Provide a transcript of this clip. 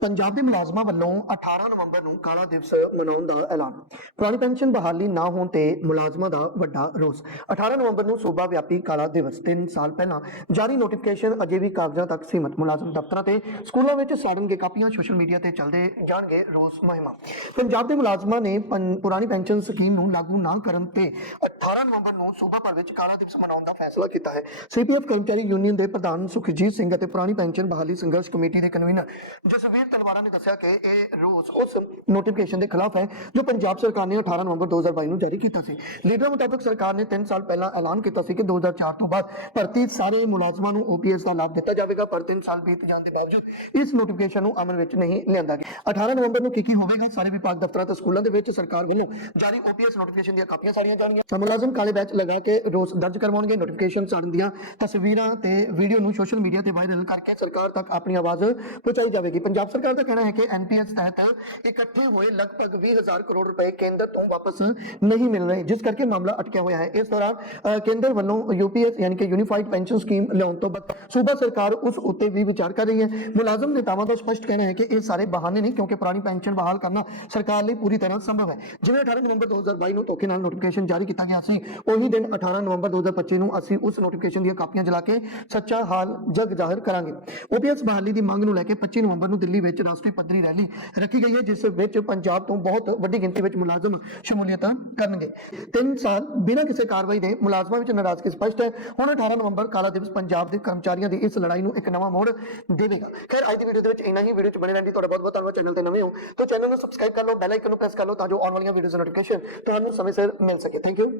ਪੰਜਾਬ ਦੇ ਮੁਲਾਜ਼ਮਾਂ ਵੱਲੋਂ 18 ਨਵੰਬਰ ਨੂੰ ਕਾਲਾ ਦਿਵਸ ਮਨਾਉਣ ਦਾ ਐਲਾਨ। ਪੁਰਾਣੀ ਪੈਨਸ਼ਨ ਬਹਾਲੀ ਨਾ ਹੋਣ ਤੇ ਮੁਲਾਜ਼ਮਾਂ ਦਾ ਵੱਡਾ ਰੋਸ। 18 ਨਵੰਬਰ ਨੂੰ ਸੂਬਾ ਵਿਆਪੀ ਕਾਲਾ ਦਿਵਸ 3 ਸਾਲ ਪਹਿਲਾਂ ਜਾਰੀ ਨੋਟੀਫਿਕੇਸ਼ਨ ਅਜੇ ਵੀ ਕਾਗਜ਼ਾਂ ਤੱਕ ਸੀਮਤ। ਮੁਲਾਜ਼ਮ ਦਫ਼ਤਰਾਂ ਤੇ ਸਕੂਲਾਂ ਵਿੱਚ ਸਾੜਨਗੇ ਕਾਪੀਆਂ ਸੋਸ਼ਲ ਮੀਡੀਆ ਤੇ ਚੱਲਦੇ ਜਾਣਗੇ ਰੋਸ ਮੁਹਿੰਮਾਂ। ਪੰਜਾਬ ਦੇ ਮੁਲਾਜ਼ਮਾਂ ਨੇ ਪੁਰਾਣੀ ਪੈਨਸ਼ਨ ਸਕੀਮ ਨੂੰ ਲਾਗੂ ਨਾ ਕਰਨ ਤੇ 18 ਨਵੰਬਰ ਨੂੰ ਸੂਬਾ ਭਰ ਵਿੱਚ ਕਾਲਾ ਦਿਵਸ ਮਨਾਉਣ ਦਾ ਫੈਸਲਾ ਕੀਤਾ ਹੈ। ਸੀਪੀਐਫ ਕਰਮਚਾਰੀ ਯੂਨੀਅਨ ਦੇ ਪ੍ਰਧਾਨ ਸੁਖਜੀਤ ਸਿੰਘ ਅਤੇ ਪੁਰਾਣੀ ਪੈਨਸ਼ਨ ਬਹਾਲੀ ਸੰਘਰਸ਼ ਕਮੇਟੀ ਦੇ ਕਨਵੀਨਰ ਜਸਵੀਰ ਤਲਵਾਰਾ ਨੇ ਦੱਸਿਆ ਕਿ ਇਹ ਰੋਸ ਉਸ ਨੋਟੀਫਿਕੇਸ਼ਨ ਦੇ ਖਿਲਾਫ ਹੈ, ਜੋ ਪੰਜਾਬ ਸਰਕਾਰ ਨੇ 18 ਨਵੰਬਰ 2022 ਨੂੰ ਜਾਰੀ ਕੀਤਾ ਸੀ। ਲੀਡਰ ਮੁਤਾਬਕ ਸਰਕਾਰ ਨੇ 3 ਸਾਲ ਪਹਿਲਾਂ ਐਲਾਨ ਕੀਤਾ ਸੀ ਕਿ 2004 ਤੋਂ ਬਾਅਦ ਭਰਤੀ ਸਾਰੇ ਮੁਲਾਜ਼ਮਾਂ ਨੂੰ ਓਪੀਐਸ ਦਾ ਲਾਭ ਦਿੱਤਾ ਜਾਵੇਗਾ, ਪਰ 3 ਸਾਲ ਬੀਤ ਜਾਣ ਦੇ ਬਾਵਜੂਦ ਇਸ ਨੋਟੀਫਿਕੇਸ਼ਨ ਨੂੰ ਅਮਲ ਵਿੱਚ ਨਹੀਂ ਲਿਆਂਦਾ ਗਿਆ। 18 ਨਵੰਬਰ ਨੂੰ ਕੀ ਕੀ ਹੋਵੇਗਾ? ਸਾਰੇ ਵਿਭਾਗ ਦਫ਼ਤਰਾਂ ਤੇ ਸਕੂਲਾਂ ਦੇ ਵਿੱਚ ਸਰਕਾਰ ਵੱਲੋਂ ਜਾਰੀ ਓਪੀਐਸ ਨੋਟੀਫਿਕੇਸ਼ਨ ਦੀਆਂ ਕਾਪੀਆਂ ਸਾੜੀਆਂ ਜਾਣਗੀਆਂ। ਮੁਲਾਜ਼ਮ ਕਾਲੇ ਬੈਚ ਲਗਾ ਕੇ ਰੋਸ ਦਰਜ ਕਰਵਾਉਣਗੇ। ਨੋਟੀਫਿਕੇਸ਼ਨ ਸਾੜਨ ਦੀਆਂ ਤਸਵੀਰਾਂ ਤੇ ਵੀਡੀਓ ਨੂੰ ਸੋਸ਼ਲ ਮੀਡੀਆ ਤੇ ਵਾਇਰਲ ਕਰਕੇ ਸਰਕਾਰ ਤੱਕ ਆਪਣੀ ਆਵਾਜ਼ ਪਹੁੰਚਾਈ ਜਾਵੇਗੀ। ਪੰਜਾਬ ਸਰਕਾਰ ਦਾ ਕਹਿਣਾ ਹੈ ਕਿ ਐਨਪੀਐਸ ਤਹਿਤ ਇਕੱਠੇ ਹੋਏ ਲਗਭਗ 20000 ਕਰੋੜ ਰੁਪਏ ਕੇਂਦਰ ਤੋਂ ਵਾਪਸ ਨਹੀਂ ਮਿਲ ਰਹੇ, ਜਿਸ ਕਰਕੇ ਮਾਮਲਾ ਅਟਕਿਆ ਹੋਇਆ ਹੈ। ਇਸ ਦੌਰਾਨ ਕੇਂਦਰ ਵੱਲੋਂ ਯੂਪੀਐਸ ਯਾਨੀ ਕਿ ਯੂਨੀਫਾਈਡ ਪੈਨਸ਼ਨ ਸਕੀਮ ਲਿਆਉਣ ਤੋਂ ਬਾਅਦ ਸੂਬਾ ਸਰਕਾਰ ਉਸ ਉੱਤੇ ਵੀ ਵਿਚਾਰ ਕਰ ਰਹੀ ਹੈ। ਮੁਲਾਜ਼ਮ ਨੇਤਾਵਾਂ ਦਾ ਸਪਸ਼ਟ ਕਹਿਣਾ ਹੈ ਕਿ ਇਹ ਸਾਰੇ ਬਹਾਨੇ ਨਹੀਂ ਕਿਉਂਕਿ ਪੁਰਾਣੀ ਪੈਨਸ਼ਨ ਬਹਾਲ ਕਰਨਾ ਸਰਕਾਰ ਲਈ ਪੂਰੀ ਤਰ੍ਹਾਂ ਸੰਭਵ ਹੈ। ਜਿਵੇਂ 18 ਨਵੰਬਰ 2022 ਨੂੰ ਧੋਖੇ ਨਾਲ ਨੋਟੀਫਿਕੇਸ਼ਨ ਜਾਰੀ ਕੀਤਾ ਗਿਆ ਸੀ, ਉਹੀ ਦਿਨ 18 ਨਵੰਬਰ 2025 ਨੂੰ ਅਸੀਂ ਉਸ ਨੋਟੀਫਿਕੇਸ਼ਨ ਦੀਆਂ ਕਾਪੀਆਂ ਜਲਾ ਕੇ ਸੱਚਾ ਹਾਲ ਜਗ ਜ਼ਾਹਿਰ ਕਰਾਂਗੇ। ਓਪੀਐਸ ਬਹਾਲੀ ਦੀ ਮੰਗ ਨੂੰ ਲੈ ਕੇ 25 ਨਵੰਬਰ ਨੂੰ ਦਿੱਲੀ ਵਿੱਚ ਰਾਸ਼ਟਰੀ ਪੱਧਰੀ ਰੈਲੀ ਰੱਖੀ ਗਈ ਹੈ, ਜਿਸ ਵਿੱਚ ਪੰਜਾਬ ਤੋਂ ਬਹੁਤ ਵੱਡੀ ਗਿਣਤੀ ਵਿੱਚ ਮੁਲਾਜ਼ਮ ਸ਼ਮੂਲੀਅਤ ਕਰਨਗੇ। 3 ਸਾਲ ਬਿਨਾਂ ਕਿਸੇ ਕਾਰਵਾਈ ਦੇ ਮੁਲਾਜ਼ਮਾਂ ਵਿੱਚ ਨਾਰਾਜ਼ਗੀ ਸਪਸ਼ਟ ਹੈ, ਹੁਣ 18 ਨਵੰਬਰ ਕਾਲਾ ਦਿਵਸ ਪੰਜਾਬ ਦੇ ਕਰਮਚਾਰੀਆਂ ਦੀ ਇਸ ਲੜਾਈ ਨੂੰ ਇੱਕ ਨਵਾਂ ਮੋੜ ਦੇਵੇਗਾ। ਖੈਰ, ਅੱਜ ਦੀ ਵੀਡੀਓ ਦੇ ਵਿੱਚ ਇੰਨਾ ਹੀ। ਵੀਡੀਓ ਚ ਬਣੇ ਰਹਿਣ ਦੀ ਤੁਹਾਡਾ ਬਹੁਤ ਬਹੁਤ ਧੰਨਵਾਦ। ਚੈਨਲ ਤੇ ਨਵੇਂ ਹੋ ਤਾਂ ਚੈਨਲ ਨੂੰ ਸਬਸਕ੍ਰਾਈਬ ਕਰ ਲਓ ਬੈਲ ਆਈਕਨ ਨੂੰ ਪ੍ਰੈਸ ਕਰ ਲਓ ਤਾਂ ਜੋ ਆਉਣ ਵਾਲੀਆਂ ਵੀਡੀਓਜ਼ ਦਾ ਨੋਟੀਫਿਕੇਸ਼ਨ ਤੁਹਾਨੂੰ ਸਮੇਂ ਸਿਰ ਮਿਲ ਸਕੇ। Thank you